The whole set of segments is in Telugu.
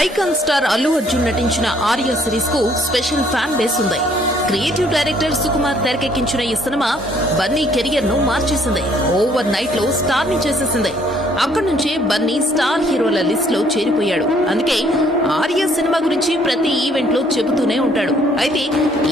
ఐకాన్ స్టార్ అల్లు అర్జున్ నటించిన ఆర్య సిరీస్ కు స్పెషల్ ఫ్యాన్ బేస్ ఉంది. క్రియేటివ్ డైరెక్టర్ సుకుమార్ తెరకెక్కించిన ఈ సినిమా బన్నీ కెరియర్ ను మార్చేసింది. ఓవర్ నైట్ లో స్టార్ ని చేసేసింది. అక్కడి నుంచే బన్నీ స్టార్ హీరోల లిస్ట్ లో చేరిపోయాడు. అందుకే ఆర్య సినిమా గురించి ప్రతి ఈవెంట్ లో చెబుతూనే ఉంటాడు. అయితే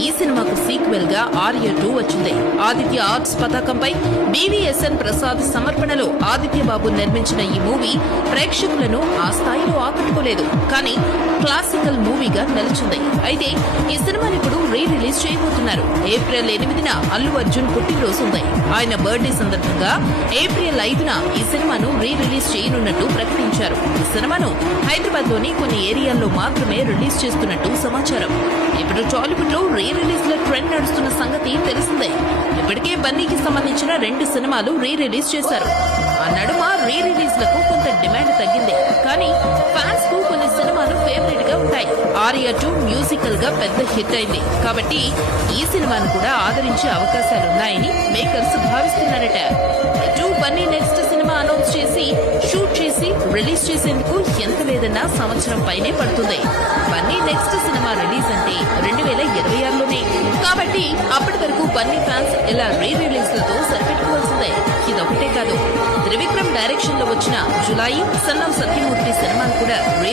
ఈ సినిమాకు సీక్వెల్ గా ఆర్య 2 వచ్చింది. ఆదిత్య ఆర్ట్స్ పతాకంపై BVSN ప్రసాద్ సమర్పణలో ఆదిత్య బాబు నిర్మించిన ఈ మూవీ ప్రేక్షకులను ఆ స్థాయిలో ఆకట్టుకోలేదు. కానీ క్లాసికల్ మూవీగా నిలిచింది. అయితే ఈ సినిమాని ఇప్పుడు రీ రిలీజ్ చేయబోతున్నారు. ఏప్రిల్ 8న అల్లు అర్జున్ పుట్టినరోజు ఉంది. ఆయన బర్త్డే సందర్భంగా ఏప్రిల్ 5న ఈ సినిమాను రీ రిలీజ్ చేయనున్నట్టు ప్రకటించారు. ఈ సినిమాను హైదరాబాద్ లోని కొన్ని ఏరియాల్లో మాత్రమే రిలీజ్ చేస్తున్నట్టు సమాచారం. ఇప్పుడు టాలీవుడ్ లో రీ రిలీజ్ ల ట్రెండ్ నడుస్తున్న సంగతి తెలిసిందే. ఇప్పటికే బన్నీకి సంబంధించిన 2 సినిమాలు రీ రిలీజ్ చేశారు. ఆ నడుమ రీ రిలీజ్ లకు కొంత డిమాండ్ తగ్గింది. కానీ ఫ్యాన్స్ కు కొన్ని సినిమాలు ఫేవరెట్ గా ఉంటాయి. ఆర్య 2 మ్యూజికల్ గా పెద్ద హిట్ అయింది. కాబట్టి ఈ సినిమాను కూడా ఆదరించే అవకాశాలున్నాయని మేకర్స్ భావిస్తున్నారట. బన్నీ నెక్స్ట్ సినిమా అనౌన్స్ చేసి షూట్ చేసి రిలీజ్ చేసేందుకు ఎంత లేదన్నా సంవత్సరం పైనే పడుతుంది. బన్నీ నెక్స్ట్ సినిమా రిలీజ్ అంటే 2026లోనే. కాబట్టి అప్పటి వరకు బన్నీ ఫ్యాన్స్ ఇలా రీ రిలీజ్ లతో సరిపెట్టుకోవాల్సిందే. ఇదొకటే కాదు, త్రివిక్రమ్ డైరెక్షన్ లో వచ్చిన జులాయి, సన్నాం సత్యమూర్తి సినిమాను కూడా రీ